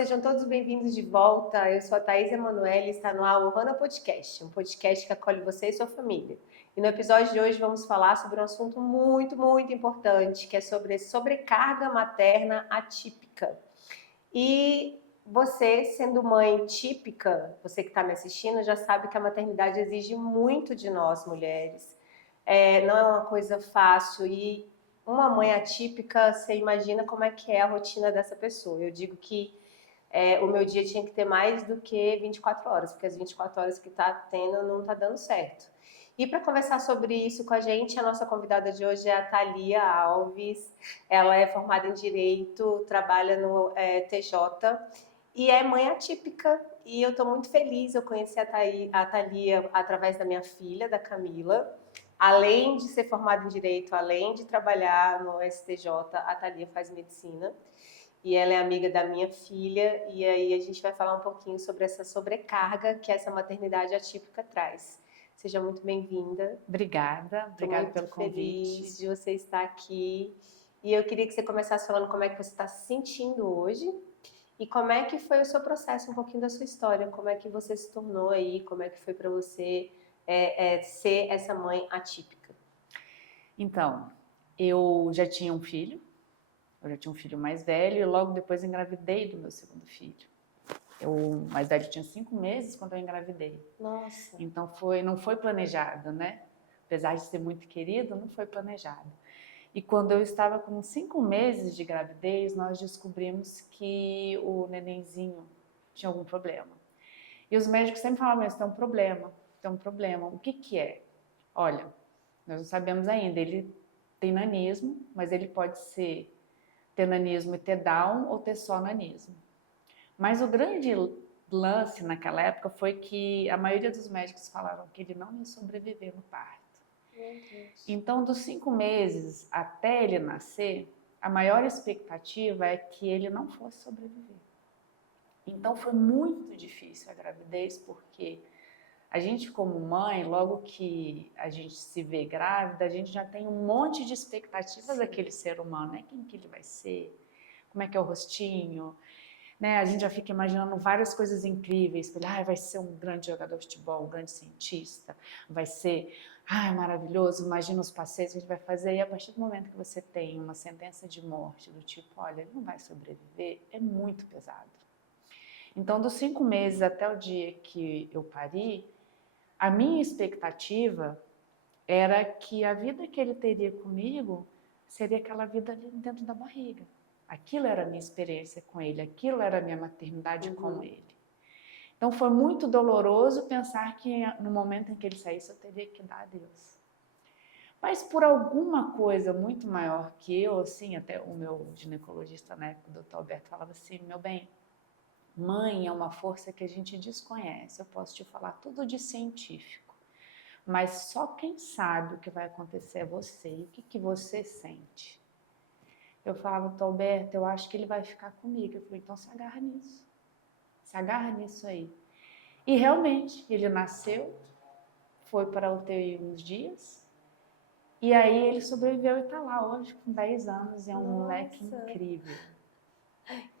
sejam todos bem-vindos de volta. Eu sou a Thaís Emanuele e está no ar o Ohana Podcast, um podcast que acolhe você e sua família. E no episódio de hoje vamos falar sobre um assunto muito importante, que é sobre sobrecarga materna atípica. E você, sendo mãe típica, você que está me assistindo, já sabe que a maternidade exige muito de nós, mulheres. Não é uma coisa fácil e uma mãe atípica, você imagina como é que é a rotina dessa pessoa. Eu digo que o meu dia tinha que ter mais do que 24 horas, porque as 24 horas que está tendo não está dando certo. E para conversar sobre isso com a gente, a nossa convidada de hoje é a Thalia Alves. Ela é formada em Direito, trabalha no TJ e é mãe atípica. E eu estou muito feliz, eu conheci a Thalia através da minha filha, da Camila. Além de ser formada em Direito, além de trabalhar no STJ, a Thalia faz medicina. E ela é amiga da minha filha, e aí a gente vai falar um pouquinho sobre essa sobrecarga que essa maternidade atípica traz. Seja muito bem-vinda. Obrigada pelo convite. Feliz de você estar aqui. E eu queria que você começasse falando como é que você está se sentindo hoje e como é que foi o seu processo, um pouquinho da sua história, como é que você se tornou aí, como é que foi para você ser essa mãe atípica. Então, eu já tinha um filho mais velho e logo depois engravidei do meu segundo filho. O mais velho tinha 5 meses quando eu engravidei. Nossa! Então não foi planejado, né? Apesar de ser muito querido, não foi planejado. E quando eu estava com 5 meses de gravidez, nós descobrimos que o nenenzinho tinha algum problema. E os médicos sempre falavam, mas tem um problema. O que é? Olha, nós não sabemos ainda, ele tem nanismo, mas ele pode ter nanismo e ter Down ou ter só nanismo. Mas o grande lance naquela época foi que a maioria dos médicos falaram que ele não ia sobreviver no parto. Então, dos 5 meses até ele nascer, a maior expectativa é que ele não fosse sobreviver. Então, foi muito difícil a gravidez, porque a gente como mãe, logo que a gente se vê grávida, a gente já tem um monte de expectativas daquele ser humano, né? Quem que ele vai ser? Como é que é o rostinho? Né? A gente já fica imaginando várias coisas incríveis. Vai ser um grande jogador de futebol, um grande cientista, vai ser maravilhoso, imagina os passeios que a gente vai fazer. E a partir do momento que você tem uma sentença de morte, do tipo, olha, ele não vai sobreviver, é muito pesado. Então, dos 5 meses até o dia que eu pari, a minha expectativa era que a vida que ele teria comigo seria aquela vida ali dentro da barriga. Aquilo era a minha experiência com ele, aquilo era a minha maternidade com ele. Então foi muito doloroso pensar que no momento em que ele saísse eu teria que dar a Deus. Mas por alguma coisa muito maior que eu, assim, até o meu ginecologista na época, o Dr. Alberto, falava assim, meu bem, mãe é uma força que a gente desconhece, eu posso te falar tudo de científico, mas só quem sabe o que vai acontecer é você e o que você sente. Eu falava, Dr. Alberto, eu acho que ele vai ficar comigo. Eu falei, então se agarra nisso aí. E realmente, ele nasceu, foi para a UTI uns dias, e aí ele sobreviveu e está lá hoje com 10 anos, e é um moleque incrível.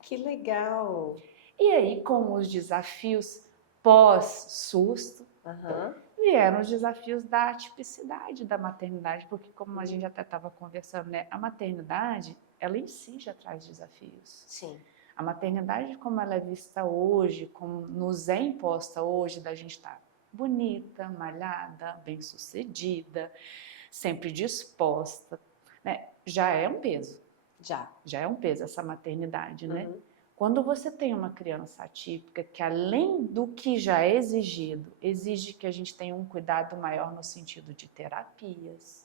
Que legal! E aí, com os desafios pós-susto, vieram os desafios da atipicidade da maternidade, porque como a gente até estava conversando, né, a maternidade, ela em si já traz desafios. Sim. A maternidade, como ela é vista hoje, como nos é imposta hoje, da gente estar bonita, malhada, bem-sucedida, sempre disposta, né, já é um peso. Já é um peso essa maternidade, né? Quando você tem uma criança atípica que, além do que já é exigido, exige que a gente tenha um cuidado maior no sentido de terapias,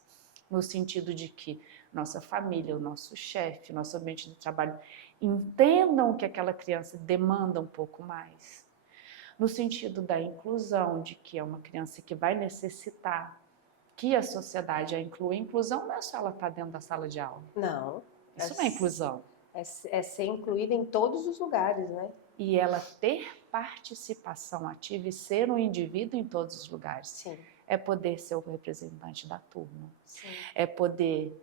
no sentido de que nossa família, o nosso chefe, nosso ambiente de trabalho entendam que aquela criança demanda um pouco mais, no sentido da inclusão, de que é uma criança que vai necessitar que a sociedade a inclua. Inclusão não é só ela estar dentro da sala de aula. Não. Isso não é inclusão. É ser incluída em todos os lugares, né? E ela ter participação ativa e ser um indivíduo em todos os lugares. Sim. É poder ser o representante da turma. Sim. É poder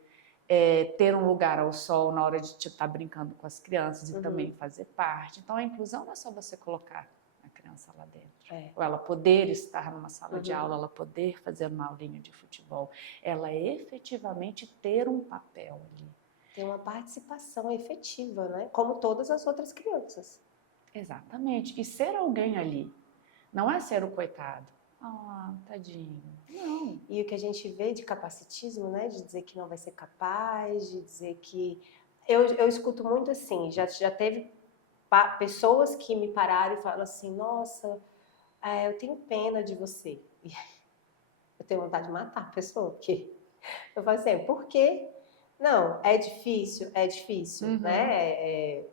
ter um lugar ao sol na hora de estar brincando com as crianças e Uhum. também fazer parte. Então, a inclusão não é só você colocar a criança lá dentro. Ou É. ela poder estar numa sala de Uhum. aula, ela poder fazer uma aulinha de futebol. Ela efetivamente ter um papel ali. Tem uma participação efetiva, né? Como todas as outras crianças. Exatamente. E ser alguém ali. Não é ser o coitado. Ah, tadinho. Não. E o que a gente vê de capacitismo, né? De dizer que não vai ser capaz, de dizer que... Eu escuto muito assim, já teve pessoas que me pararam e falaram assim, nossa, eu tenho pena de você. E eu tenho vontade de matar a pessoa, porque eu falo assim, por quê? Não, é difícil, Uhum. né?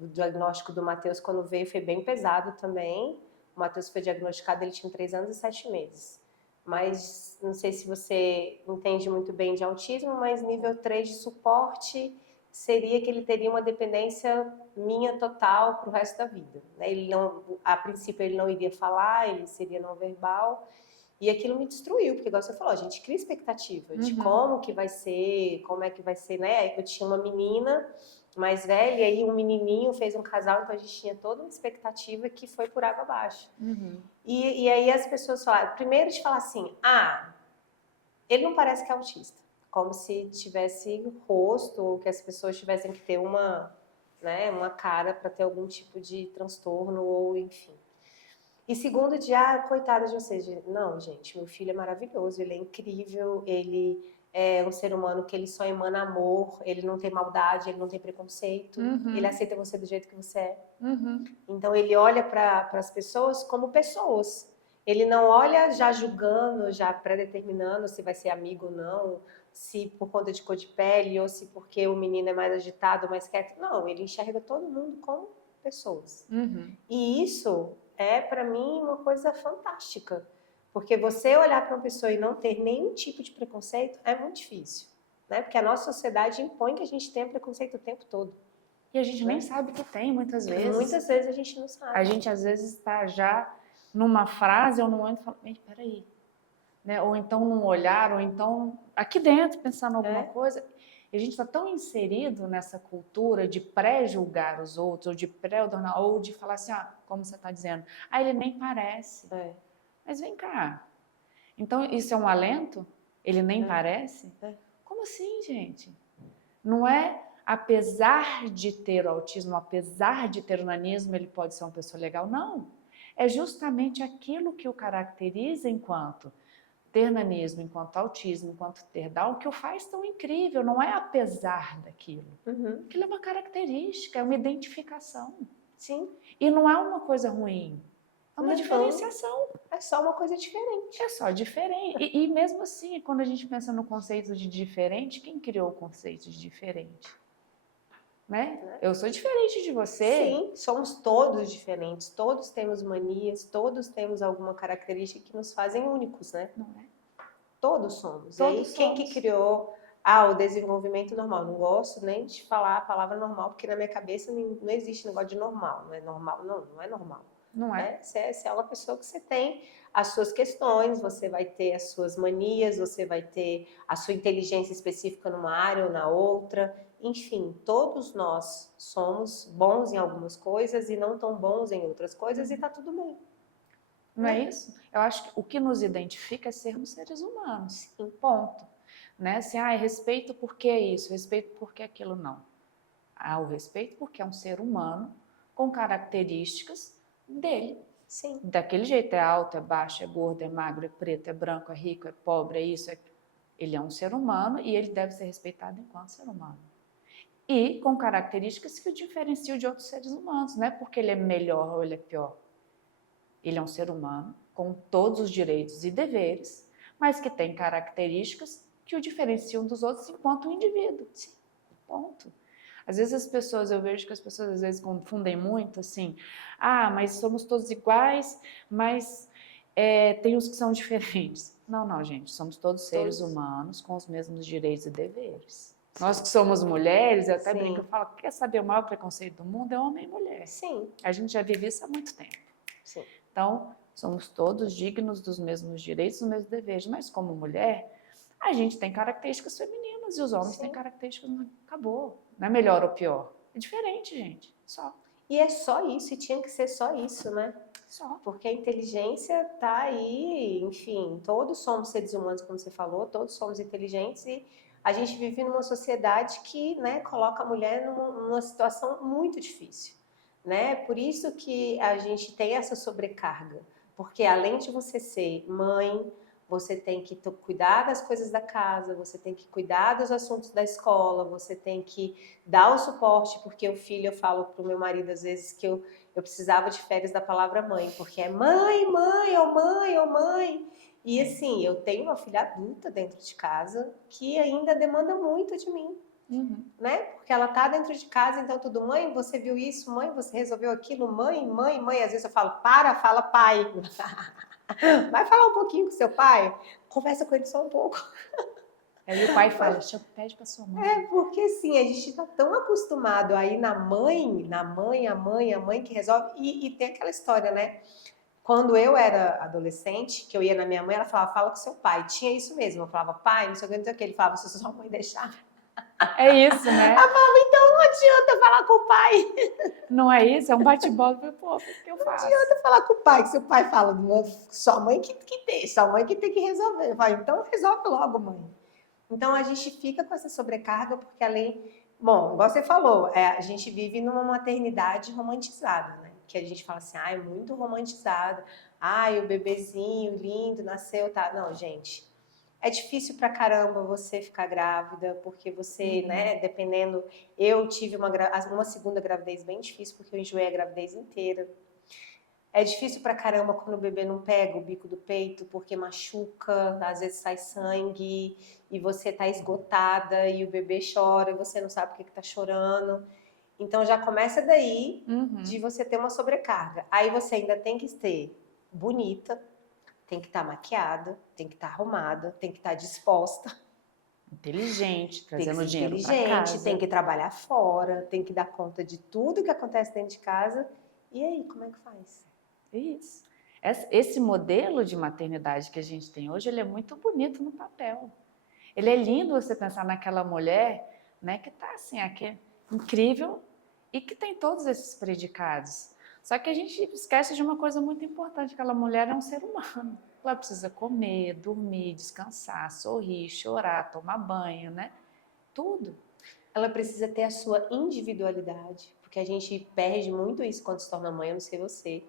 O diagnóstico do Matheus, quando veio, foi bem pesado também. O Matheus foi diagnosticado, ele tinha 3 anos e 7 meses. Mas não sei se você entende muito bem de autismo, mas nível 3 de suporte seria que ele teria uma dependência minha total para o resto da vida. Ele não, a princípio ele não iria falar, ele seria não verbal. E aquilo me destruiu, porque igual você falou, a gente cria expectativa de como que vai ser, como é que vai ser, né? Eu tinha uma menina mais velha e aí um menininho fez um casal, então a gente tinha toda uma expectativa que foi por água abaixo. Uhum. E aí as pessoas falaram, primeiro de falar assim, ele não parece que é autista, como se tivesse rosto ou que as pessoas tivessem que ter uma cara para ter algum tipo de transtorno ou enfim. E segundo de, coitada de vocês. Não, gente, meu filho é maravilhoso, ele é incrível, ele é um ser humano que ele só emana amor, ele não tem maldade, ele não tem preconceito, ele aceita você do jeito que você é. Então ele olha para as pessoas como pessoas. Ele não olha já julgando, já predeterminando se vai ser amigo ou não, se por conta de cor de pele ou se porque o menino é mais agitado, mais quieto. Não, ele enxerga todo mundo como pessoas. E isso é, para mim, uma coisa fantástica. Porque você olhar para uma pessoa e não ter nenhum tipo de preconceito é muito difícil. Né? Porque a nossa sociedade impõe que a gente tenha preconceito o tempo todo. E a gente nem sabe que tem, muitas vezes. Muitas vezes a gente não sabe. A gente, às vezes, está já numa frase ou num momento e fala, peraí. Né? Ou então num olhar, ou então aqui dentro, pensando em alguma coisa. E a gente está tão inserido nessa cultura de pré-julgar os outros, ou de pré-ordenar, ou de falar assim, como você está dizendo, ele nem parece. Mas vem cá. Então, isso é um alento? Ele nem parece? Como assim, gente? Não é, apesar de ter o autismo, apesar de ter o nanismo, ele pode ser uma pessoa legal? Não. É justamente aquilo que o caracteriza enquanto ter nanismo, enquanto autismo, enquanto ter Down, que o faz tão incrível, não é apesar daquilo. Aquilo é uma característica, é uma identificação. Sim. E não é uma coisa ruim, é uma diferenciação. É só uma coisa diferente. É só diferente. E mesmo assim, quando a gente pensa no conceito de diferente, quem criou o conceito de diferente? Né? Eu sou diferente de você. Sim, somos todos diferentes, todos temos manias, todos temos alguma característica que nos fazem únicos, né? Não é? Todos somos. Todos e aí, somos. Quem que criou o desenvolvimento normal? Não gosto nem de falar a palavra normal, porque na minha cabeça não existe negócio de normal. Não é normal, não é normal. Não é? Você é uma pessoa que você tem as suas questões, você vai ter as suas manias, você vai ter a sua inteligência específica numa área ou na outra. Enfim, todos nós somos bons em algumas coisas e não tão bons em outras coisas e tá tudo bem. Não é isso? Eu acho que o que nos identifica é sermos seres humanos. Sim. Ponto. Né? Assim, respeito porque é isso, respeito porque é aquilo, não. O respeito porque é um ser humano com características dele. Sim. Daquele jeito, é alto, é baixo, é gordo, é magro, é preto, é branco, é rico, é pobre, é isso, é... Ele é um ser humano e ele deve ser respeitado enquanto ser humano. E com características que o diferenciam de outros seres humanos, não é porque ele é melhor ou ele é pior. Ele é um ser humano com todos os direitos e deveres, mas que tem características que o diferenciam dos outros enquanto um indivíduo. Sim, ponto. Às vezes eu vejo que as pessoas às vezes confundem muito assim, mas somos todos iguais, mas tem os que são diferentes. Não, gente, somos todos seres humanos com os mesmos direitos e deveres. Sim. Nós que somos mulheres, eu até brinco, eu falo, quer saber o maior preconceito do mundo é homem e mulher. Sim. A gente já vive isso há muito tempo. Sim. Então, somos todos dignos dos mesmos direitos, dos mesmos deveres, mas como mulher, a gente tem características femininas. femininos e os homens Sim. têm características, acabou. Não é melhor ou pior. É diferente, gente. Só. E é só isso, e tinha que ser só isso, né? Só. Porque a inteligência tá aí, enfim, todos somos seres humanos, como você falou, todos somos inteligentes e a gente vive numa sociedade que, né, coloca a mulher numa situação muito difícil, né? Por isso que a gente tem essa sobrecarga, porque além de você ser mãe, você tem que cuidar das coisas da casa, você tem que cuidar dos assuntos da escola, você tem que dar o suporte, porque o filho, eu falo pro meu marido às vezes que eu precisava de férias da palavra mãe, porque é mãe, mãe, ô mãe, ô mãe. E assim, eu tenho uma filha adulta dentro de casa que ainda demanda muito de mim, né? Porque ela tá dentro de casa, então tudo, mãe, você viu isso? Mãe, você resolveu aquilo? Mãe, mãe, mãe. Às vezes eu falo, fala pai. Vai falar um pouquinho com seu pai? Conversa com ele só um pouco. Aí o pai fala, pede pra sua mãe. É, porque assim, a gente tá tão acostumado aí a mãe que resolve. E tem aquela história, né? Quando eu era adolescente, que eu ia na minha mãe, ela falava, fala com seu pai. Tinha isso mesmo. Eu falava, pai, não sei o que, não sei o que. Ele falava, se sua mãe deixar. É isso, né? Ela falava, então não adianta falar com o pai. Não é isso? É um bate-bola. Pô, o que eu faço? Não adianta falar com o pai, que seu pai fala, sua mãe que deixa, sua mãe que tem que resolver. Eu falo, então resolve logo, mãe. Então a gente fica com essa sobrecarga, porque além. Bom, igual você falou, a gente vive numa maternidade romantizada, né? Que a gente fala assim, é muito romantizada. O bebezinho lindo, nasceu, tá. Não, gente. É difícil pra caramba você ficar grávida, porque você, né, dependendo. Eu tive uma segunda gravidez bem difícil, porque eu enjoei a gravidez inteira. É difícil pra caramba quando o bebê não pega o bico do peito, porque machuca, às vezes sai sangue, e você tá esgotada, e o bebê chora, e você não sabe por que tá chorando. Então já começa daí de você ter uma sobrecarga. Aí você ainda tem que ter bonita, tem que estar maquiada, tem que estar arrumada, tem que estar disposta. Inteligente, Tem que trazendo ser dinheiro para inteligente, casa. tem que trabalhar fora, tem que dar conta de tudo que acontece dentro de casa. E aí, como é que faz? Isso. Esse modelo de maternidade que a gente tem hoje, ele é muito bonito no papel. Ele é lindo você pensar naquela mulher, né, que está assim, aqui, incrível e que tem todos esses predicados. Só que a gente esquece de uma coisa muito importante, aquela mulher é um ser humano. Ela precisa comer, dormir, descansar, sorrir, chorar, tomar banho, né? Tudo. Ela precisa ter a sua individualidade, porque a gente perde muito isso quando se torna mãe, eu não sei você.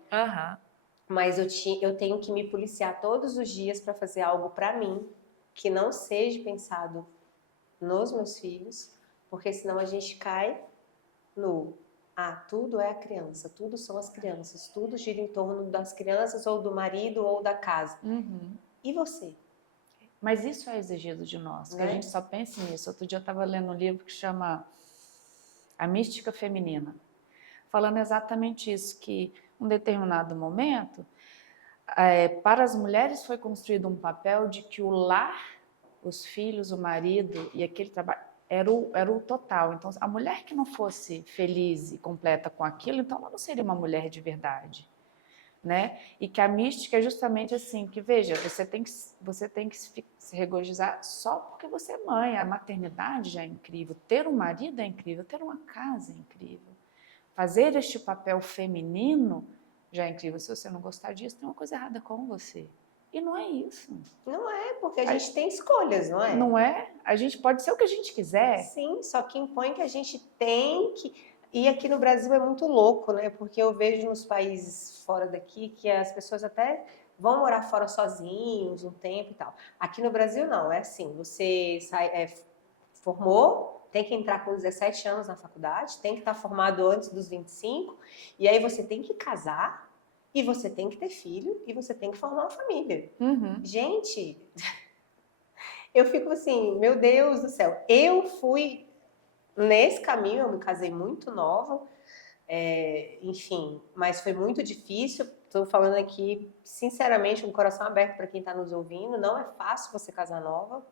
Mas eu tenho que me policiar todos os dias para fazer algo para mim que não seja pensado nos meus filhos, porque senão a gente cai no tudo é a criança, tudo são as crianças, tudo gira em torno das crianças ou do marido ou da casa. E você? Mas isso é exigido de nós, que a gente só pense nisso. Outro dia eu estava lendo um livro que chama A Mística Feminina, falando exatamente isso, que em um determinado momento, para as mulheres foi construído um papel de que o lar, os filhos, o marido e aquele trabalho era o total. Então, a mulher que não fosse feliz e completa com aquilo, então ela não seria uma mulher de verdade. Né? E que a mística é justamente assim, que veja, você tem que se regozijar só porque você é mãe. A maternidade já é incrível, ter um marido é incrível, ter uma casa é incrível. Fazer este papel feminino já é incrível. Se você não gostar disso, tem uma coisa errada com você. E não é isso. Não é, porque a gente tem escolhas, não é? Não é? A gente pode ser o que a gente quiser. Sim, só que impõe que a gente tem que... E aqui no Brasil é muito louco, né? Porque eu vejo nos países fora daqui que as pessoas até vão morar fora sozinhos um tempo e tal. Aqui no Brasil não, é assim, você formou, tem que entrar com 17 anos na faculdade, tem que estar formado antes dos 25, e aí você tem que casar, e você tem que ter filho, e você tem que formar uma família. Gente, eu fico assim, meu Deus do céu, eu fui nesse caminho, eu me casei muito nova, enfim, mas foi muito difícil. Estou falando aqui, sinceramente, com o coração aberto para quem está nos ouvindo. Não é fácil você casar nova.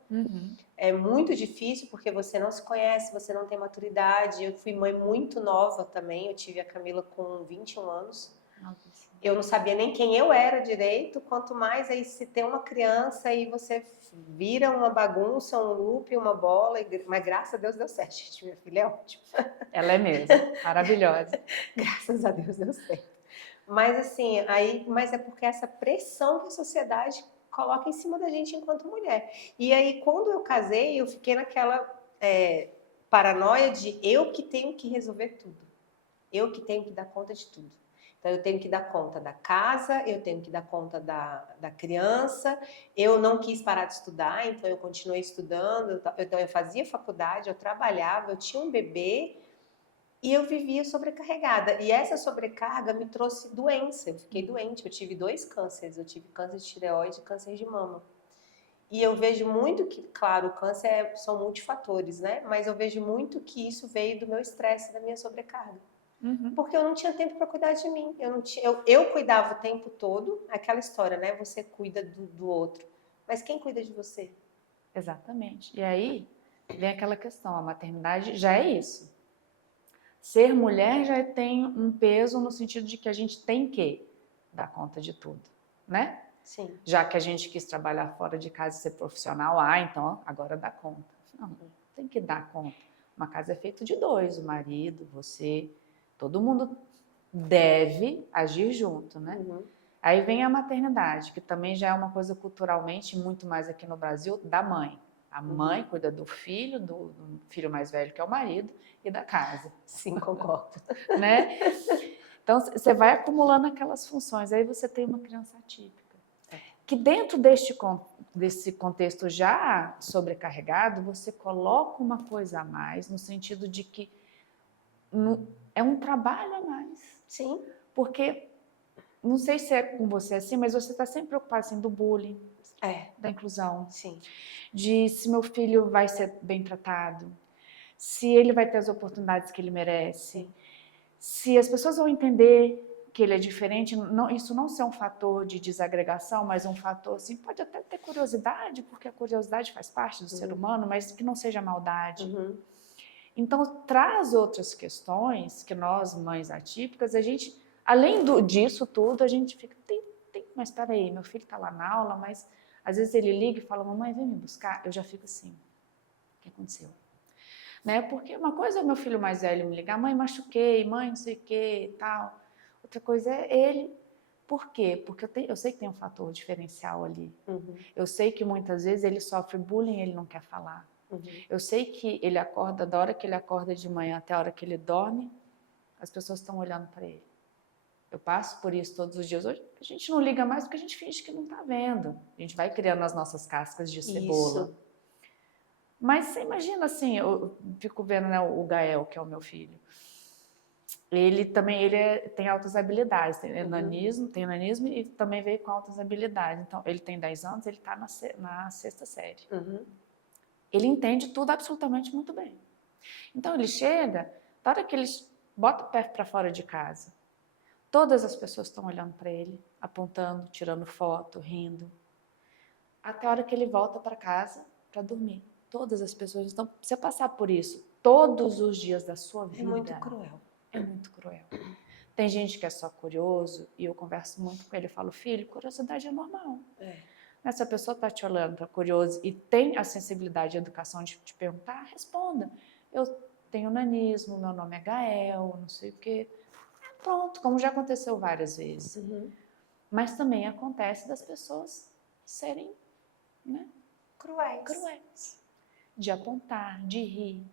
É muito difícil porque você não se conhece, você não tem maturidade. Eu fui mãe muito nova também. Eu tive a Camila com 21 anos. Eu não sabia nem quem eu era direito, quanto mais aí se tem uma criança e você vira uma bagunça, um loop, uma bola, mas graças a Deus deu certo, gente, minha filha é ótima. Ela é mesmo, maravilhosa. Graças a Deus deu certo. Mas assim, mas é porque essa pressão que a sociedade coloca em cima da gente enquanto mulher. E aí, quando eu casei, eu fiquei naquela paranoia de eu que tenho que resolver tudo. Eu que tenho que dar conta de tudo. Então, eu tenho que dar conta da casa, eu tenho que dar conta da criança. Eu não quis parar de estudar, então eu continuei estudando. Então, eu fazia faculdade, eu trabalhava, eu tinha um bebê e eu vivia sobrecarregada. E essa sobrecarga me trouxe doença. Eu fiquei doente, eu tive 2 cânceres. Eu tive câncer de tireoide e câncer de mama. E eu vejo muito que, claro, o câncer são multifatores, né? Mas eu vejo muito que isso veio do meu estresse, da minha sobrecarga. Porque eu não tinha tempo para cuidar de mim. Eu cuidava o tempo todo, aquela história, né? Você cuida do outro. Mas quem cuida de você? Exatamente. E aí vem aquela questão, a maternidade já é isso. Ser mulher já tem um peso no sentido de que a gente tem que dar conta de tudo, né? Sim. Já que a gente quis trabalhar fora de casa e ser profissional, então agora dá conta. Não, tem que dar conta. Uma casa é feita de 2, o marido, você, todo mundo deve agir junto, né? Aí vem a maternidade, que também já é uma coisa culturalmente, muito mais aqui no Brasil, da mãe. A mãe cuida do filho mais velho, que é o marido, e da casa. Sim, concordo. Né? Então, você vai acumulando aquelas funções, aí você tem uma criança atípica. Que dentro desse contexto já sobrecarregado, você coloca uma coisa a mais, no sentido de que é um trabalho a mais. Sim. Porque, não sei se é com você assim, mas você está sempre preocupado assim, do bullying, da inclusão. Sim. De se meu filho vai ser bem tratado, se ele vai ter as oportunidades que ele merece, Sim. se as pessoas vão entender que ele é diferente, isso não ser um fator de desagregação, mas um fator, assim, pode até ter curiosidade, porque a curiosidade faz parte do ser humano, mas que não seja maldade. Então, traz outras questões que nós, mães atípicas, a gente, além disso tudo, a gente fica, mas espera aí, meu filho está lá na aula, mas às vezes ele liga e fala, mamãe, vem me buscar, eu já fico assim, o que aconteceu? Né? Porque uma coisa é o meu filho mais velho me ligar, mãe, machuquei, mãe, não sei o que, tal. Outra coisa é ele. Por quê? Porque eu sei que tem um fator diferencial ali. Eu sei que muitas vezes ele sofre bullying e ele não quer falar. Eu sei que ele acorda, da hora que ele acorda de manhã até a hora que ele dorme, as pessoas estão olhando para ele. Eu passo por isso todos os dias. Hoje a gente não liga mais porque a gente finge que não está vendo. A gente vai criando as nossas cascas de cebola. Isso. Mas você imagina assim, eu fico vendo, né, o Gael, que é o meu filho. Ele também tem altas habilidades, tem nanismo e também veio com altas habilidades. Então, ele tem 10 anos, ele está na 6ª série. Ele entende tudo absolutamente muito bem. Então, ele chega, na hora que ele bota o pé para fora de casa, todas as pessoas estão olhando para ele, apontando, tirando foto, rindo. Até a hora que ele volta para casa para dormir. Todas as pessoas estão... Você passar por isso todos os dias da sua vida... É muito cruel. É muito cruel. Tem gente que é só curioso, e eu converso muito com ele, eu falo, filho, curiosidade é normal. Se a pessoa está te olhando para curioso e tem a sensibilidade e a educação de te perguntar, responda. Eu tenho nanismo, meu nome é Gael, não sei o quê. Pronto, como já aconteceu várias vezes. Mas também acontece das pessoas serem, né, cruéis. De apontar, de rir,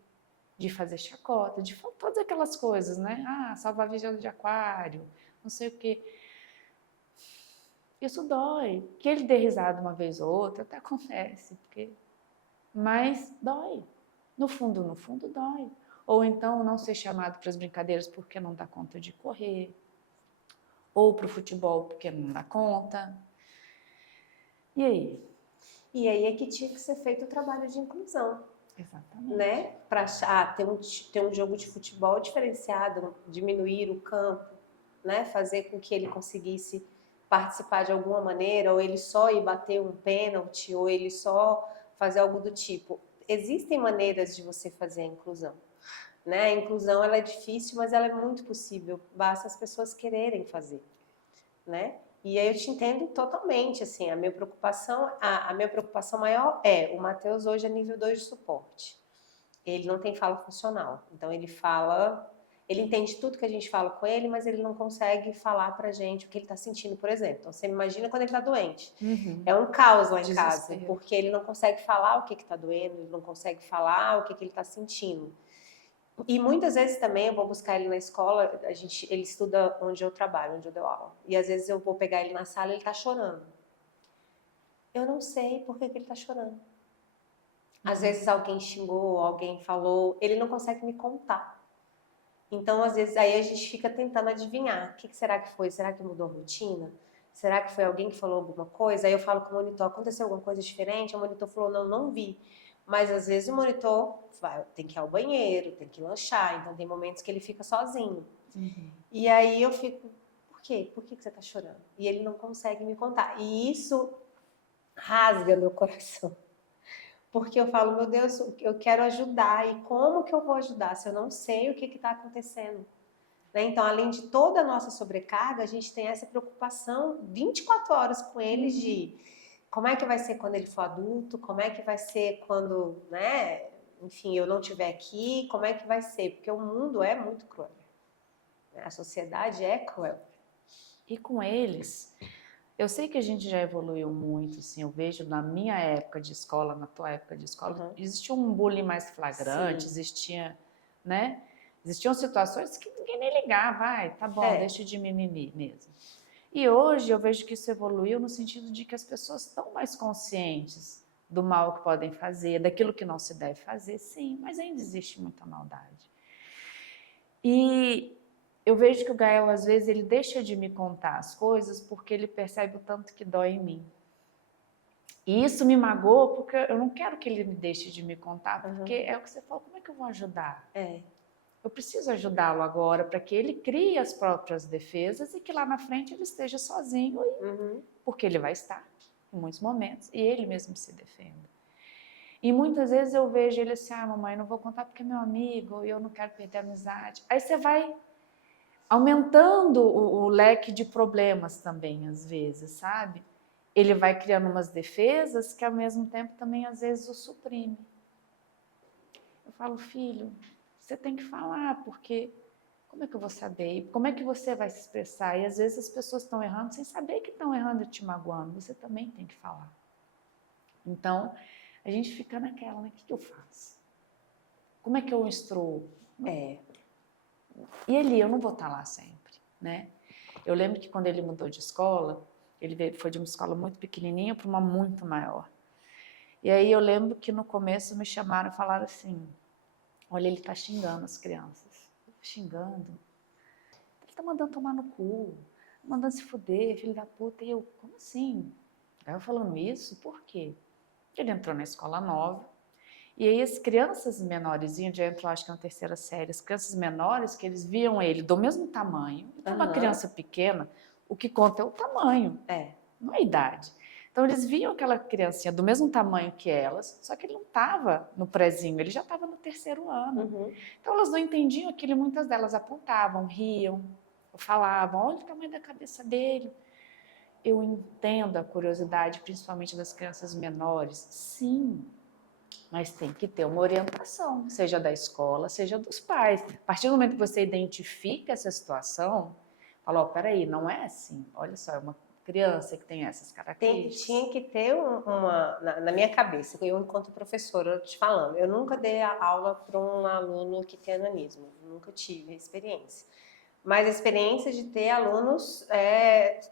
de fazer chacota, de todas aquelas coisas, né? Salva-vidas de aquário, não sei o quê. Isso dói. Que ele dê risada uma vez ou outra, até acontece, mas dói. No fundo, dói. Ou então não ser chamado para as brincadeiras porque não dá conta de correr, ou para o futebol porque não dá conta. E aí? E aí é que tinha que ser feito o trabalho de inclusão. Exatamente. Né? Para ter um jogo de futebol diferenciado, diminuir o campo, né? Fazer com que ele conseguisse participar de alguma maneira, ou ele só ir bater um pênalti, ou ele só fazer algo do tipo. Existem maneiras de você fazer a inclusão. né? A inclusão ela é difícil, mas ela é muito possível. Basta as pessoas quererem fazer, né? E aí eu te entendo totalmente, assim, a minha preocupação maior o Matheus hoje é nível 2 de suporte. Ele não tem fala funcional, então ele entende tudo que a gente fala com ele, mas ele não consegue falar pra gente o que ele tá sentindo, por exemplo. Então você imagina quando ele tá doente. É um caos lá em casa, Desespero. porque ele não consegue falar o que tá doendo, ele não consegue falar o que ele tá sentindo. E muitas vezes também eu vou buscar ele na escola, ele estuda onde eu trabalho, onde eu dou aula. E às vezes eu vou pegar ele na sala e ele tá chorando. Eu não sei por que ele tá chorando. Às vezes alguém xingou, alguém falou, ele não consegue me contar. Então, às vezes, aí a gente fica tentando adivinhar. O que será que foi? Será que mudou a rotina? Será que foi alguém que falou alguma coisa? Aí eu falo com o monitor, aconteceu alguma coisa diferente? O monitor falou, não, não vi. Mas às vezes o monitor tem que ir ao banheiro, tem que lanchar, então tem momentos que ele fica sozinho. E aí eu fico, por quê? Por que você tá chorando? E ele não consegue me contar. E isso rasga meu coração. Porque eu falo, meu Deus, eu quero ajudar. E como que eu vou ajudar se eu não sei o que está acontecendo? Né? Então, além de toda a nossa sobrecarga, a gente tem essa preocupação 24 horas com eles de como é que vai ser quando ele for adulto, como é que vai ser quando, né, enfim, eu não estiver aqui, como é que vai ser? Porque o mundo é muito cruel. Né? A sociedade é cruel. E com eles, eu sei que a gente já evoluiu muito, assim, eu vejo na minha época de escola, na tua época de escola, existia um bullying mais flagrante, existia, né? Existiam situações que ninguém nem ligava, tá bom, deixa de mimimi mesmo. E hoje eu vejo que isso evoluiu no sentido de que as pessoas estão mais conscientes do mal que podem fazer, daquilo que não se deve fazer, sim, mas ainda existe muita maldade. E eu vejo que o Gael, às vezes, ele deixa de me contar as coisas porque ele percebe o tanto que dói em mim. E isso me magoa porque eu não quero que ele me deixe de me contar, porque é o que você falou, como é que eu vou ajudar? Eu preciso ajudá-lo agora para que ele crie as próprias defesas e que lá na frente ele esteja sozinho, porque ele vai estar em muitos momentos e ele mesmo se defenda. E muitas vezes eu vejo ele assim, mamãe, não vou contar porque é meu amigo e eu não quero perder a amizade. Aí você vai aumentando o leque de problemas também, às vezes, sabe? Ele vai criando umas defesas que, ao mesmo tempo, também, às vezes, o suprime. Eu falo, filho, você tem que falar, porque como é que eu vou saber? Como é que você vai se expressar? E, às vezes, as pessoas estão errando sem saber que estão errando e te magoando. Você também tem que falar. Então, a gente fica naquela, né? O que eu faço? Como é que eu instruo? E ele, eu não vou estar lá sempre, né? Eu lembro que quando ele mudou de escola, ele foi de uma escola muito pequenininha para uma muito maior. E aí eu lembro que no começo me chamaram e falaram assim, olha, ele está xingando as crianças. Xingando? Ele está mandando tomar no cu, mandando se fuder, filho da puta. E eu, como assim? Aí eu falando isso, por quê? Ele entrou na escola nova, e aí as crianças menorzinhas, já entrou acho que na terceira série, as crianças menores, que eles viam ele do mesmo tamanho. Então uma criança pequena, o que conta é o tamanho, não é a idade. Então eles viam aquela criancinha do mesmo tamanho que elas, só que ele não estava no prezinho, ele já estava no terceiro ano. Então elas não entendiam aquilo e muitas delas apontavam, riam, falavam, olha o tamanho da cabeça dele. Eu entendo a curiosidade, principalmente das crianças menores, sim, mas tem que ter uma orientação, seja da escola, seja dos pais. A partir do momento que você identifica essa situação, fala, peraí, não é assim, olha só, é uma criança que tem essas características. Tinha que ter na minha cabeça, eu enquanto professora, te falando, eu nunca dei a aula para um aluno que tem ananismo, nunca tive a experiência. Mas a experiência de ter alunos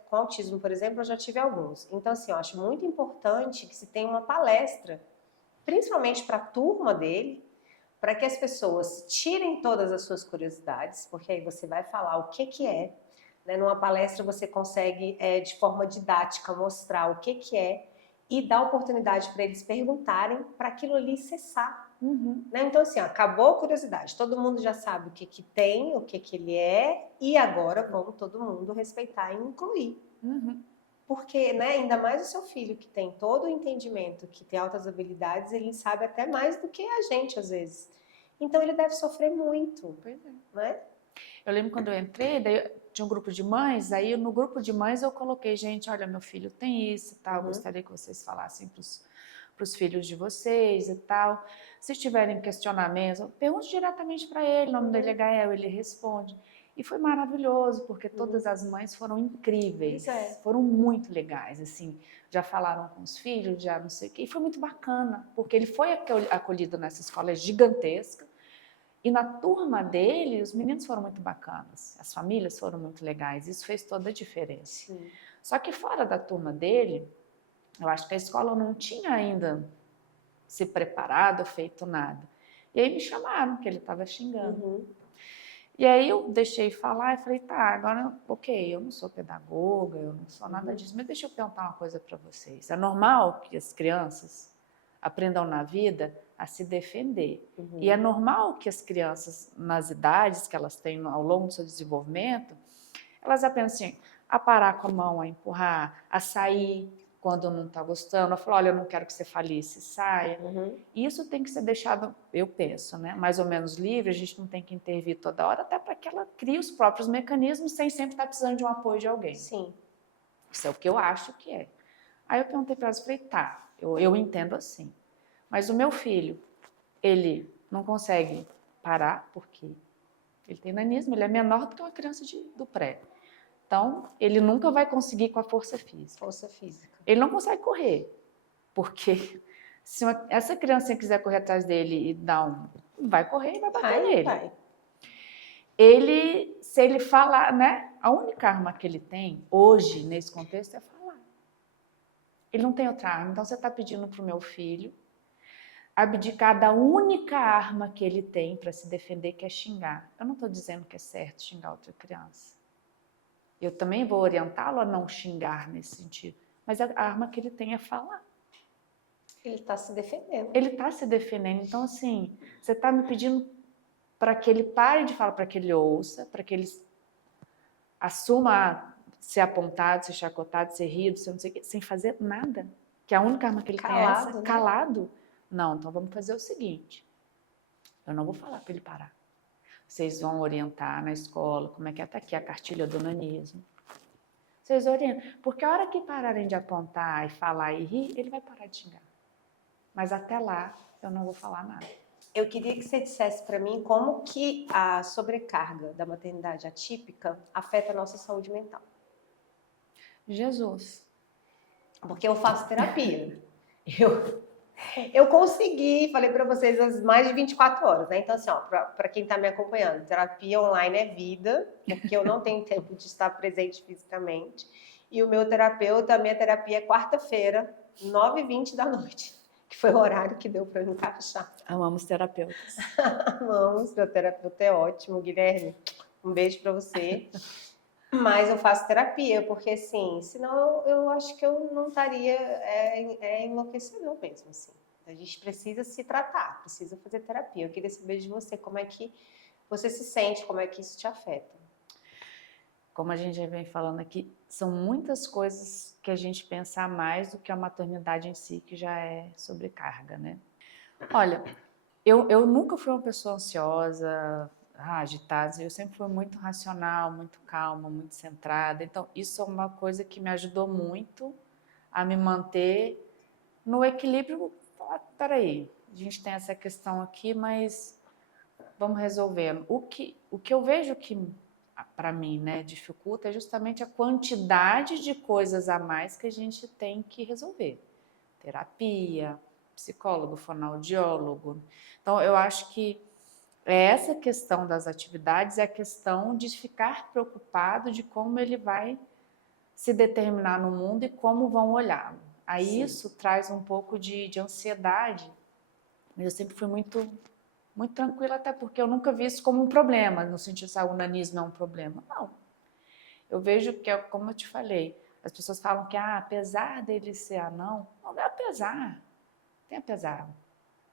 com autismo, por exemplo, eu já tive alguns. Então, assim, eu acho muito importante que se tenha uma palestra, principalmente para a turma dele, para que as pessoas tirem todas as suas curiosidades, porque aí você vai falar o que é, né? Numa palestra você consegue, de forma didática, mostrar o que é e dar oportunidade para eles perguntarem para aquilo ali cessar. Né? Então, assim, acabou a curiosidade, todo mundo já sabe o que tem, o que ele é, e agora vamos todo mundo respeitar e incluir. Porque, né, ainda mais o seu filho, que tem todo o entendimento, que tem altas habilidades, ele sabe até mais do que a gente, às vezes. Então ele deve sofrer muito, Pois é. né? Eu lembro quando eu entrei, daí tinha um grupo de mães, aí no grupo de mães eu coloquei, gente, olha, meu filho tem isso e tal, gostaria que vocês falassem para os filhos de vocês e tal. Se tiverem questionamentos, pergunte diretamente para ele, o nome dele é Gael, ele responde. E foi maravilhoso, porque todas as mães foram incríveis, foram muito legais, assim, já falaram com os filhos, já não sei o quê, e foi muito bacana, porque ele foi acolhido nessa escola gigantesca, e na turma dele, os meninos foram muito bacanas, as famílias foram muito legais, isso fez toda a diferença. Sim. Só que fora da turma dele, eu acho que a escola não tinha ainda se preparado, feito nada. E aí me chamaram, que ele estava xingando. E aí eu deixei falar e falei, tá, agora, ok, eu não sou pedagoga, eu não sou nada disso, mas deixa eu perguntar uma coisa para vocês. É normal que as crianças aprendam na vida a se defender. E é normal que as crianças, nas idades que elas têm ao longo do seu desenvolvimento, elas aprendem assim, a parar com a mão, a empurrar, a sair quando não está gostando, a falar, olha, eu não quero que você fale isso, saia. Isso tem que ser deixado, eu penso, né, mais ou menos livre, a gente não tem que intervir toda hora, até para que ela crie os próprios mecanismos sem sempre estar precisando de um apoio de alguém. Sim. Isso é o que eu acho que é. Aí eu perguntei para elas, falei, tá, eu entendo assim, mas o meu filho, ele não consegue parar, porque ele tem nanismo, ele é menor do que uma criança do pré. Então, ele nunca vai conseguir com a força física. Força física. Ele não consegue correr, porque se essa criança quiser correr atrás dele e dar vai correr e vai bater nele. Vai. Ele, se ele falar, né? A única arma que ele tem hoje, nesse contexto, é falar. Ele não tem outra arma. Então, você está pedindo para o meu filho abdicar da única arma que ele tem para se defender, que é xingar. Eu não estou dizendo que é certo xingar outra criança. Eu também vou orientá-lo a não xingar nesse sentido. Mas a arma que ele tem é falar. Ele está se defendendo. Ele está se defendendo. Então, assim, você está me pedindo para que ele pare de falar, para que ele ouça, para que ele assuma ser apontado, ser chacotado, ser rido, ser não sei o quê, sem fazer nada. Que a única arma que ele tem é essa, né? calado. Não, então vamos fazer o seguinte. Eu não vou falar para ele parar. Vocês vão orientar na escola, como é que é, tá aqui a cartilha do nanismo. Vocês orientam, porque a hora que pararem de apontar e falar e rir, ele vai parar de xingar. Mas até lá, eu não vou falar nada. Eu queria que você dissesse para mim como que a sobrecarga da maternidade atípica afeta a nossa saúde mental. Jesus. Porque eu faço terapia. Eu consegui, falei para vocês, as mais de 24 horas, né? Então, assim, ó, para quem está me acompanhando, terapia online é vida, porque eu não tenho tempo de estar presente fisicamente. E o meu terapeuta, a minha terapia é quarta-feira, 9h20 da noite, que foi o horário que deu para eu encaixar. Amamos terapeutas. Amamos, meu terapeuta é ótimo, Guilherme. Um beijo para você. Mas eu faço terapia, porque assim, senão eu acho que eu não estaria enlouquecedor mesmo, assim. A gente precisa se tratar, precisa fazer terapia. Eu queria saber de você, como é que você se sente, como é que isso te afeta? Como a gente já vem falando aqui, são muitas coisas que a gente pensa mais do que a maternidade em si, que já é sobrecarga, né? Olha, eu nunca fui uma pessoa ansiosa, agitada, eu sempre fui muito racional, muito calma, muito centrada. Então, isso é uma coisa que me ajudou muito a me manter no equilíbrio. Peraí, a gente tem essa questão aqui, mas vamos resolvendo. O que eu vejo que, para mim, né, dificulta é justamente a quantidade de coisas a mais que a gente tem que resolver. Terapia, psicólogo, fonoaudiólogo. Então, eu acho que essa questão das atividades é a questão de ficar preocupado de como ele vai se determinar no mundo e como vão olhá-lo. Aí Sim. Isso traz um pouco de ansiedade. Eu sempre fui muito tranquila, até porque eu nunca vi isso como um problema, no sentido de o nanismo é um problema. Não. Eu vejo que, como eu te falei, as pessoas falam que apesar dele ser anão, não é apesar. Tem apesar.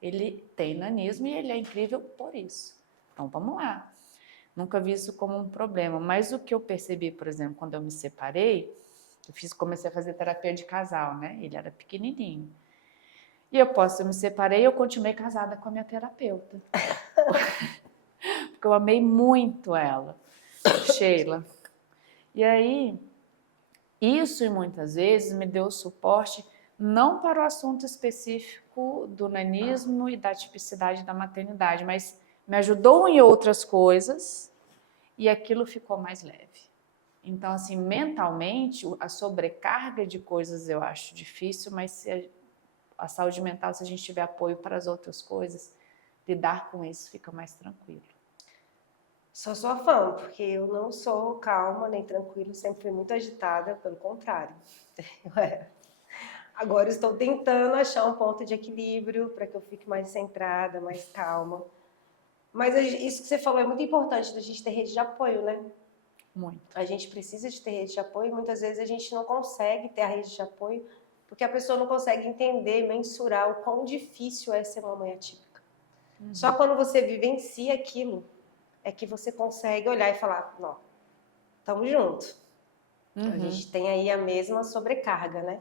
Ele tem nanismo e ele é incrível por isso. Então, vamos lá. Nunca vi isso como um problema. Mas o que eu percebi, por exemplo, quando eu me separei, comecei a fazer terapia de casal, né? Ele era pequenininho. E eu me separei e eu continuei casada com a minha terapeuta. Porque eu amei muito ela, Sheila. E aí, isso muitas vezes me deu suporte não para o assunto específico do nanismo e da tipicidade da maternidade, mas me ajudou em outras coisas e aquilo ficou mais leve. Então, assim, mentalmente, a sobrecarga de coisas eu acho difícil, mas se a saúde mental, se a gente tiver apoio para as outras coisas, lidar com isso fica mais tranquilo. Sou sua fã, porque eu não sou calma nem tranquila, sempre fui muito agitada, pelo contrário. Agora estou tentando achar um ponto de equilíbrio para que eu fique mais centrada, mais calma. Mas isso que você falou é muito importante, da gente ter rede de apoio, né? Muito. A gente precisa de ter rede de apoio e muitas vezes a gente não consegue ter a rede de apoio porque a pessoa não consegue entender, mensurar o quão difícil é ser uma mãe atípica. Só quando você vivencia aquilo é que você consegue olhar e falar, não, estamos juntos. A gente tem aí a mesma sobrecarga, né?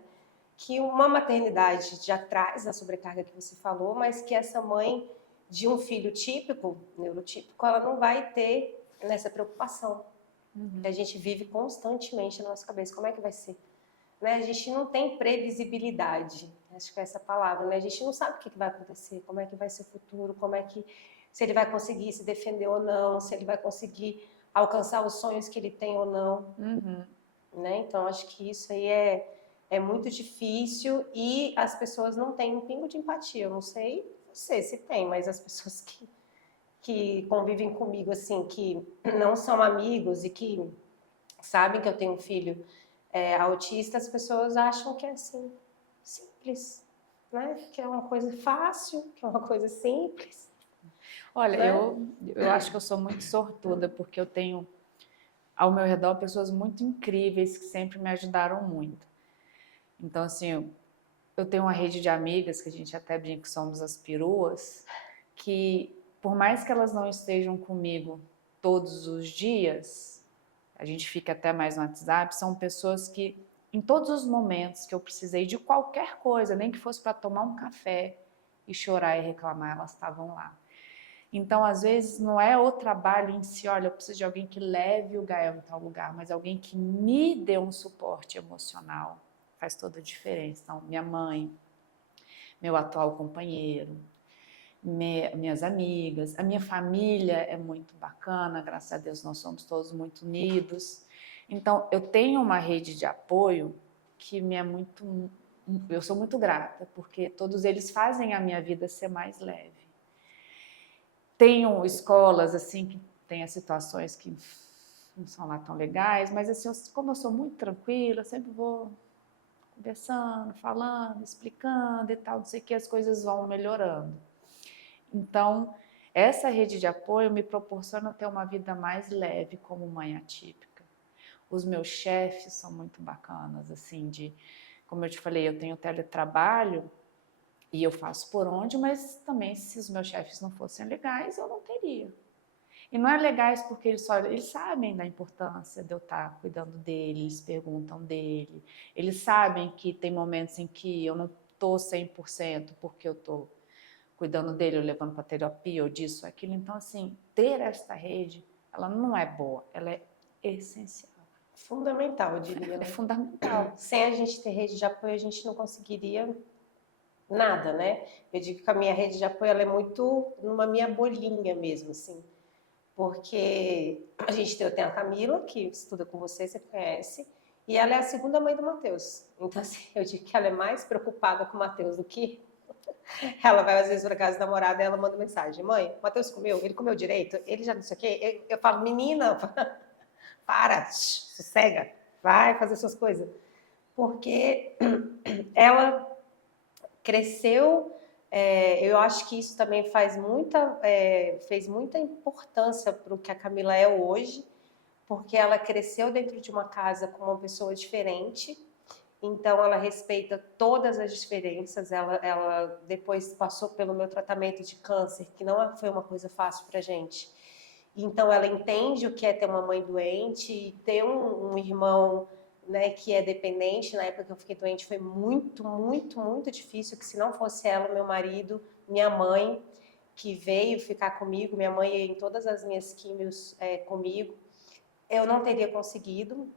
Que uma maternidade já traz a sobrecarga que você falou, mas que essa mãe de um filho típico, neurotípico, ela não vai ter nessa preocupação. A gente vive constantemente na nossa cabeça, como é que vai ser? Né? A gente não tem previsibilidade, acho que é essa palavra, né? A gente não sabe o que vai acontecer, como é que vai ser o futuro, como é que, se ele vai conseguir se defender ou não, se ele vai conseguir alcançar os sonhos que ele tem ou não. Né? Então, acho que isso aí é muito difícil e as pessoas não têm um pingo de empatia. Eu não sei você se tem, mas as pessoas que convivem comigo, assim, que não são amigos e que sabem que eu tenho um filho autista, as pessoas acham que é assim, simples, né? Que é uma coisa fácil, que é uma coisa simples. Olha, né? eu acho que eu sou muito sortuda, porque eu tenho ao meu redor pessoas muito incríveis que sempre me ajudaram muito. Então, assim, eu tenho uma rede de amigas, que a gente até brinca que somos as peruas, que por mais que elas não estejam comigo todos os dias, a gente fica até mais no WhatsApp, são pessoas que em todos os momentos que eu precisei de qualquer coisa, nem que fosse para tomar um café e chorar e reclamar, elas estavam lá. Então, às vezes, não é o trabalho em si, olha, eu preciso de alguém que leve o Gael em tal lugar, mas alguém que me dê um suporte emocional. Faz toda a diferença. Então, minha mãe, meu atual companheiro, minhas amigas, a minha família é muito bacana, graças a Deus nós somos todos muito unidos. Então, eu tenho uma rede de apoio que me é muito... Eu sou muito grata, porque todos eles fazem a minha vida ser mais leve. Tenho escolas assim que tem as situações que não são lá tão legais, mas assim, como eu sou muito tranquila, sempre vou conversando, falando, explicando e tal, não sei o que, as coisas vão melhorando. Então, essa rede de apoio me proporciona ter uma vida mais leve como mãe atípica. Os meus chefes são muito bacanas, assim, como eu te falei, eu tenho teletrabalho, e eu faço por onde, mas também se os meus chefes não fossem legais, eu não teria. E não é legais porque eles sabem da importância de eu estar cuidando dele, eles perguntam dele. Eles sabem que tem momentos em que eu não estou 100% porque eu estou cuidando dele, ou levando para terapia, ou disso, aquilo. Então, assim, ter esta rede, ela não é boa, ela é essencial. Fundamental, eu diria. É fundamental. Sem a gente ter rede de apoio, a gente não conseguiria nada, né? Eu digo que a minha rede de apoio ela é muito numa minha bolinha mesmo, assim. Porque eu tenho a Camila, que estuda com você conhece, e ela é a segunda mãe do Matheus. Então, assim, eu digo que ela é mais preocupada com o Matheus do que ela vai às vezes para casa da namorada e ela manda mensagem: mãe, o Matheus comeu? Ele comeu direito? Ele já não sei o quê? Eu falo: menina, para, sossega, vai fazer suas coisas. Porque ela cresceu, eu acho que isso também fez muita importância para o que a Camila é hoje, porque ela cresceu dentro de uma casa com uma pessoa diferente, então ela respeita todas as diferenças, ela depois passou pelo meu tratamento de câncer, que não foi uma coisa fácil para a gente, então ela entende o que é ter uma mãe doente e ter um irmão, né, que é dependente. Na época que eu fiquei doente foi muito, muito, muito difícil, que se não fosse ela, meu marido, minha mãe, que veio ficar comigo, minha mãe ia em todas as minhas químios comigo, eu não teria conseguido.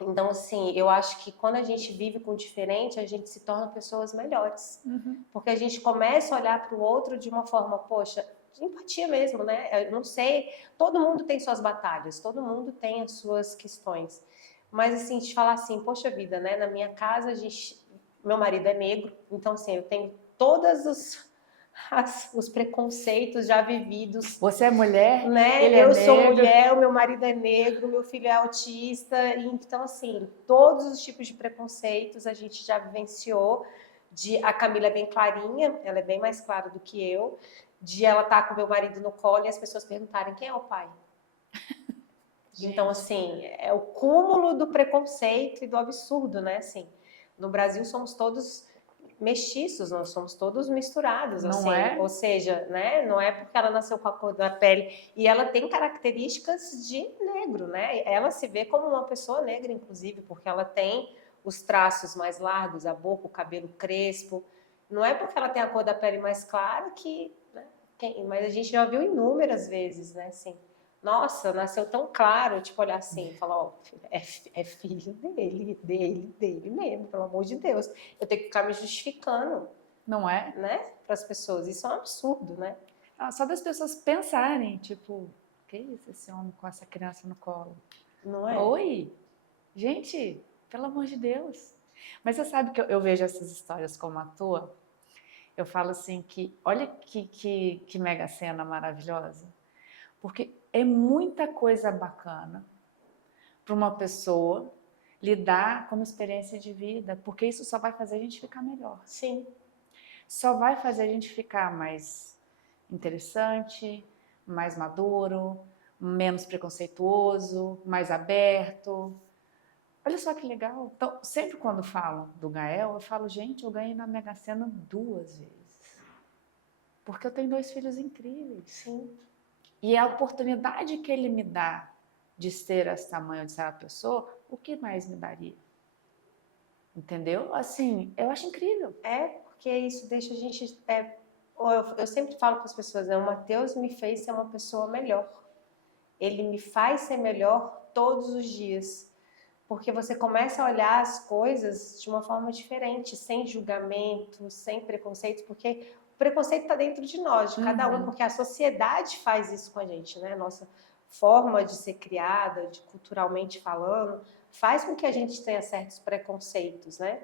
Então, assim, eu acho que quando a gente vive com o diferente, a gente se torna pessoas melhores. Porque a gente começa a olhar para o outro de uma forma, poxa, de empatia mesmo, né? Eu não sei, todo mundo tem suas batalhas, todo mundo tem as suas questões. Mas, assim, te falar assim, poxa vida, né? Na minha casa, meu marido é negro, então, assim, eu tenho todos os preconceitos já vividos. Você é mulher, né? ele é Eu sou negro. mulher, o meu marido é negro, meu filho é autista, então assim, todos os tipos de preconceitos a gente já vivenciou. A Camila é bem clarinha, ela é bem mais clara do que eu, de ela estar com o meu marido no colo e as pessoas perguntarem quem é o pai. Então assim, é o cúmulo do preconceito e do absurdo, né? Assim, no Brasil somos todos mestiços, nós somos todos misturados, Não assim, é? ou seja, né, não é porque ela nasceu com a cor da pele, e ela tem características de negro, né, ela se vê como uma pessoa negra, inclusive, porque ela tem os traços mais largos, a boca, o cabelo crespo, não é porque ela tem a cor da pele mais clara que, né, mas a gente já viu inúmeras vezes, né, assim, nossa, nasceu tão claro, tipo, olhar assim, falar, ó, é filho dele mesmo, pelo amor de Deus. Eu tenho que ficar me justificando. Não é? Né? Para as pessoas. Isso é um absurdo, né? Só das pessoas pensarem, tipo, que isso, esse homem com essa criança no colo? Não é? Oi? Gente, pelo amor de Deus. Mas você sabe que eu vejo essas histórias como a tua? Eu falo assim que, olha que mega cena maravilhosa. Porque é muita coisa bacana para uma pessoa lidar como experiência de vida, porque isso só vai fazer a gente ficar melhor. Sim. Só vai fazer a gente ficar mais interessante, mais maduro, menos preconceituoso, mais aberto. Olha só que legal. Então, sempre quando falam do Gael, eu falo, gente, eu ganhei na Mega Sena 2 vezes. Porque eu tenho 2 filhos incríveis. Sim. E a oportunidade que ele me dá de ser esse tamanho, de ser a pessoa, o que mais me daria? Entendeu? Assim, eu acho incrível. Porque isso deixa a gente... eu sempre falo para as pessoas, né? O Matheus me fez ser uma pessoa melhor. Ele me faz ser melhor todos os dias. Porque você começa a olhar as coisas de uma forma diferente, sem julgamento, sem preconceito, porque o preconceito está dentro de nós, de cada um, porque a sociedade faz isso com a gente, né? Nossa forma de ser criada, de culturalmente falando, faz com que a gente tenha certos preconceitos, né?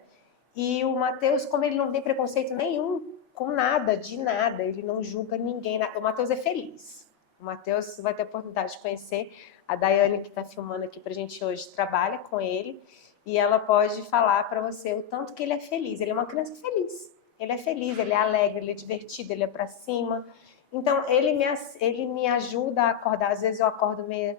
E o Matheus, como ele não tem preconceito nenhum com nada, de nada, ele não julga ninguém. O Matheus é feliz. O Matheus vai ter a oportunidade de conhecer. A Daiane, que está filmando aqui para a gente hoje, trabalha com ele e ela pode falar para você o tanto que ele é feliz. Ele é uma criança feliz. Ele é feliz, ele é alegre, ele é divertido, ele é para cima. Então, ele me ajuda a acordar. Às vezes eu acordo meio,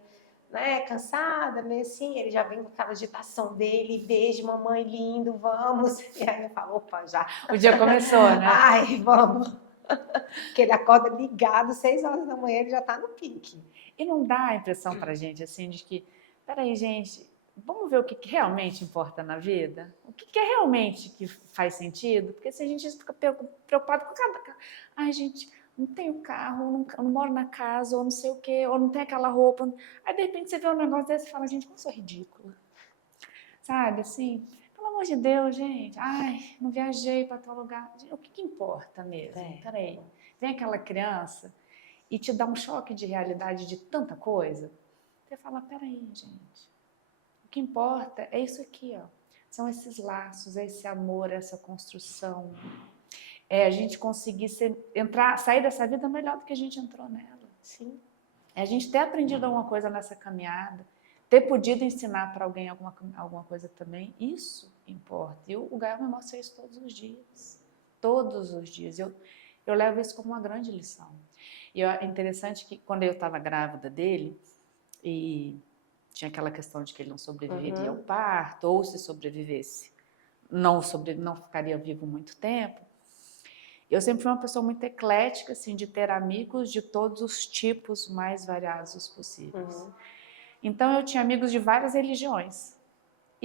né, cansada, meio assim. Ele já vem com aquela agitação dele, beijo, mamãe, lindo, vamos. E aí eu falo, opa, já. O dia começou, né? Ai, vamos. Porque ele acorda ligado, 6 horas da manhã, ele já está no pique. E não dá a impressão pra gente, assim, de que, peraí, gente, vamos ver o que realmente importa na vida? O que é realmente que faz sentido? Porque se a gente fica preocupado com cada... Ai, gente, não tenho carro, não moro na casa, ou não sei o quê, ou não tem aquela roupa. Aí, de repente, você vê um negócio desse e fala, gente, como eu sou ridícula. Sabe, assim... Pelo amor de Deus, gente. Ai, não viajei para tal lugar. O que importa mesmo? Peraí. Vem aquela criança e te dá um choque de realidade de tanta coisa. Você fala, peraí, gente. O que importa é isso aqui, ó. São esses laços, é esse amor, essa construção. É a gente conseguir sair dessa vida melhor do que a gente entrou nela. Sim. É a gente ter aprendido alguma coisa nessa caminhada. Ter podido ensinar para alguém alguma coisa também, isso importa. E o Gael me mostra isso todos os dias. Todos os dias. Eu levo isso como uma grande lição. E é interessante que quando eu estava grávida dele, e tinha aquela questão de que ele não sobreviveria ao parto, ou se sobrevivesse, não ficaria vivo muito tempo, eu sempre fui uma pessoa muito eclética, assim, de ter amigos de todos os tipos mais variados possíveis. Então, eu tinha amigos de várias religiões.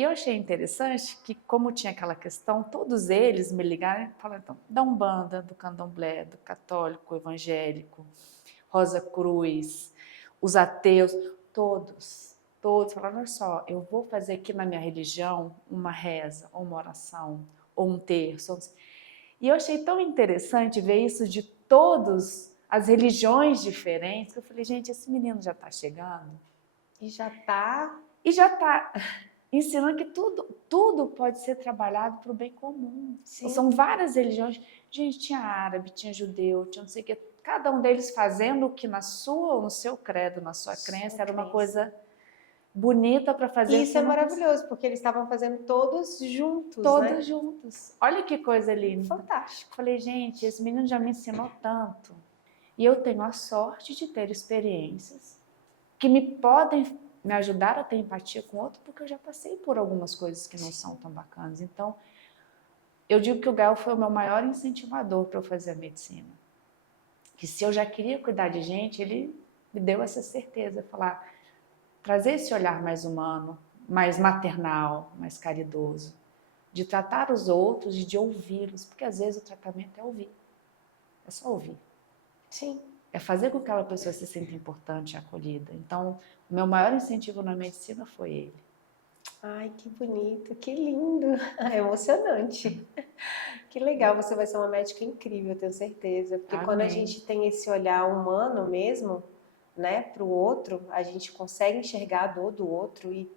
E eu achei interessante que, como tinha aquela questão, todos eles me ligaram e falaram, então, da Umbanda, do Candomblé, do católico, evangélico, Rosa Cruz, os ateus, todos falaram, olha só, eu vou fazer aqui na minha religião uma reza, ou uma oração, ou um terço. E eu achei tão interessante ver isso de todas as religiões diferentes, que eu falei, gente, esse menino já está chegando. E já está ensinando que tudo pode ser trabalhado para o bem comum. Sim. São várias religiões. Gente, tinha árabe, tinha judeu, tinha não sei o quê. Cada um deles fazendo o que no seu credo, na sua crença, era uma coisa bonita para fazer. E isso é maravilhoso, porque eles estavam fazendo todos juntos, todos né? juntos. Olha que coisa linda. Fantástico. Falei, gente, esse menino já me ensinou tanto. E eu tenho a sorte de ter experiências que podem me ajudar a ter empatia com o outro, porque eu já passei por algumas coisas que não são tão bacanas. Então, eu digo que o Gael foi o meu maior incentivador para eu fazer a medicina. Que se eu já queria cuidar de gente, ele me deu essa certeza, falar, trazer esse olhar mais humano, mais maternal, mais caridoso, de tratar os outros e de ouvi-los, porque às vezes o tratamento é ouvir, é só ouvir. Sim. É fazer com que aquela pessoa se sinta importante e acolhida. Então, o meu maior incentivo na medicina foi ele. Ai, que bonito, que lindo, é emocionante. Que legal, você vai ser uma médica incrível, eu tenho certeza. Porque Amém. Quando a gente tem esse olhar humano mesmo, né, para o outro, a gente consegue enxergar a dor do outro e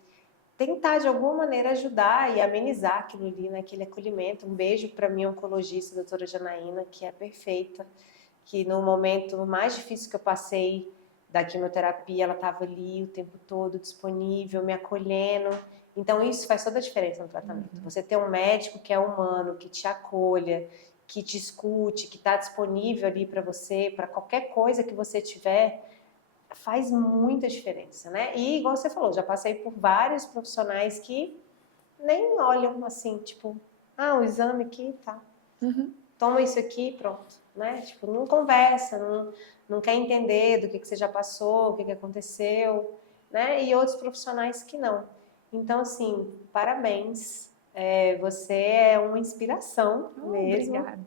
tentar de alguma maneira ajudar e amenizar aquilo ali, né, aquele acolhimento. Um beijo para minha oncologista, a doutora Janaína, que é perfeita, que no momento mais difícil que eu passei da quimioterapia, ela estava ali o tempo todo disponível, me acolhendo. Então isso faz toda a diferença no tratamento. Você ter um médico que é humano, que te acolha, que te escute, que está disponível ali para você, para qualquer coisa que você tiver, faz muita diferença, né? E igual você falou, já passei por vários profissionais que nem olham assim, tipo, o exame aqui, tá. Toma isso aqui, pronto, né? Tipo, não conversa, não quer entender do que você já passou, o que aconteceu, né? E outros profissionais que não. Então, assim, parabéns. Você é uma inspiração mesmo. Obrigada.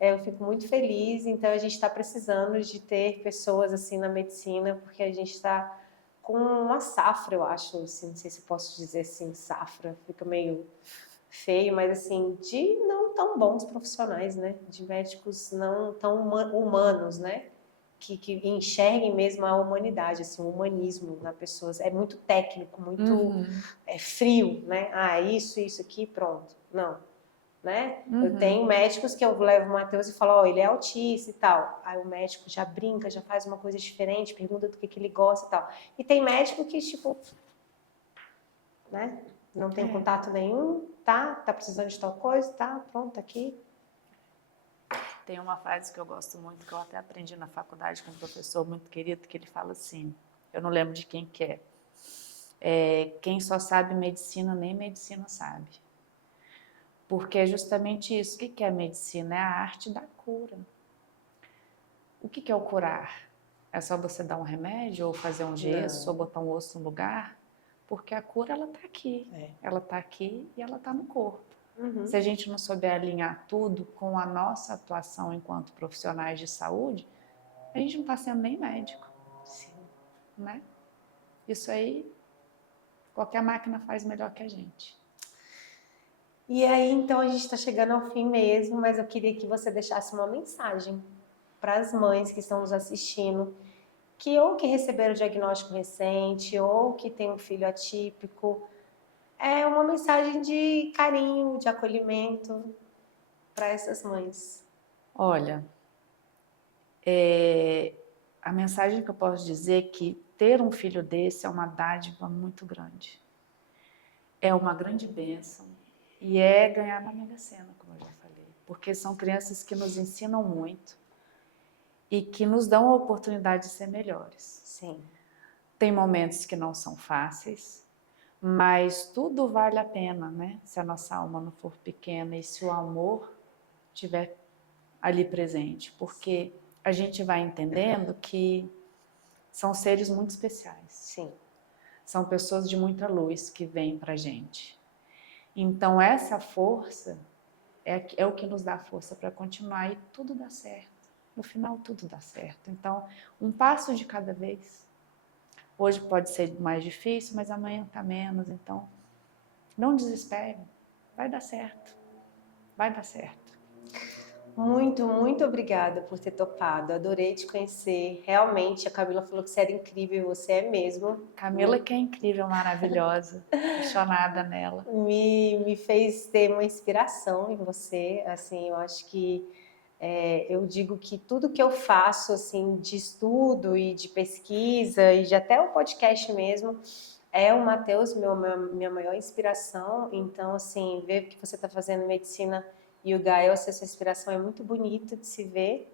Eu fico muito feliz. Então, a gente está precisando de ter pessoas assim na medicina, porque a gente está com uma safra, eu acho. Assim, não sei se posso dizer assim, safra, fica meio feio, mas assim, de não tão bons profissionais, né? De médicos não tão humanos, né? Que enxerguem mesmo a humanidade, assim, o humanismo na pessoa. É muito técnico, muito frio, né? Isso aqui, pronto. Não, né? Eu tenho médicos que eu levo o Matheus e falo, ele é autista e tal. Aí o médico já brinca, já faz uma coisa diferente, pergunta do que ele gosta e tal. E tem médico que, tipo, né? Não tem contato nenhum, tá precisando de tal coisa, tá, pronto, aqui. Tem uma frase que eu gosto muito, que eu até aprendi na faculdade com um professor muito querido, que ele fala assim, eu não lembro de quem que quem só sabe medicina, nem medicina sabe. Porque é justamente isso. O que é a medicina? É a arte da cura. O que é o curar? É só você dar um remédio, ou fazer um gesso, ou botar um osso no lugar? Porque a cura, ela está aqui. Ela está aqui e ela está no corpo. Se a gente não souber alinhar tudo com a nossa atuação enquanto profissionais de saúde, a gente não está sendo nem médico. Sim. Né? Isso aí, qualquer máquina faz melhor que a gente. E aí, então, a gente está chegando ao fim mesmo, mas eu queria que você deixasse uma mensagem para as mães que estão nos assistindo, que ou que receberam o diagnóstico recente, ou que tem um filho atípico. É uma mensagem de carinho, de acolhimento para essas mães. Olha, a mensagem que eu posso dizer é que ter um filho desse é uma dádiva muito grande. É uma grande bênção e é ganhar na Mega Sena, como eu já falei. Porque são crianças que nos ensinam muito e que nos dão a oportunidade de ser melhores. Sim. Tem momentos que não são fáceis, mas tudo vale a pena, né? Se a nossa alma não for pequena e se o amor estiver ali presente. Porque a gente vai entendendo que são seres muito especiais. Sim. São pessoas de muita luz que vêm pra gente. Então, essa força é o que nos dá força para continuar e tudo dá certo. No final, tudo dá certo. Então, um passo de cada vez. Hoje pode ser mais difícil, mas amanhã está menos. Então, não desespere. Vai dar certo. Vai dar certo. Muito, muito obrigada por ter topado. Adorei te conhecer. Realmente, a Camila falou que você era incrível, você é mesmo. Camila que é incrível, maravilhosa. Apaixonada nela. Me fez ter uma inspiração em você. Assim, eu acho que eu digo que tudo que eu faço assim de estudo e de pesquisa e de até o podcast mesmo é o Matheus, minha maior inspiração. Então, assim, ver que você está fazendo medicina e o Gael, essa inspiração é muito bonito de se ver.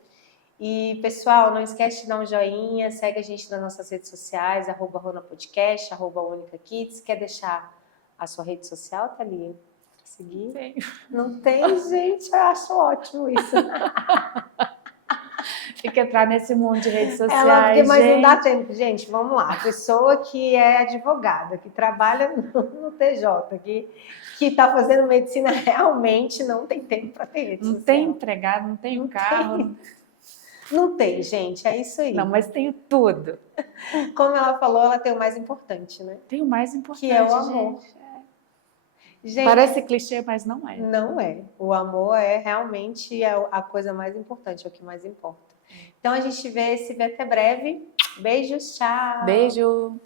E, pessoal, não esquece de dar um joinha, segue a gente nas nossas redes sociais, @RonaPodcast, @UnicaKids. Quer deixar a sua rede social, Thalia? Seguir? Tenho. Não tem, gente? Eu acho ótimo isso. Tem que entrar nesse mundo de redes sociais, Mas gente. não dá tempo. Gente, vamos lá. A pessoa que é advogada, que trabalha no TJ, que está fazendo medicina, realmente não tem tempo para ter rede social. Não tem empregado, não tem carro. Não tem, gente. É isso aí. Não, mas tenho tudo. Como ela falou, ela tem o mais importante, né? Tem o mais importante, Que é o amor. Gente, parece clichê, mas não é. Não é. O amor é realmente a coisa mais importante, é o que mais importa. Então a gente se vê até breve. Beijos, tchau. Beijo.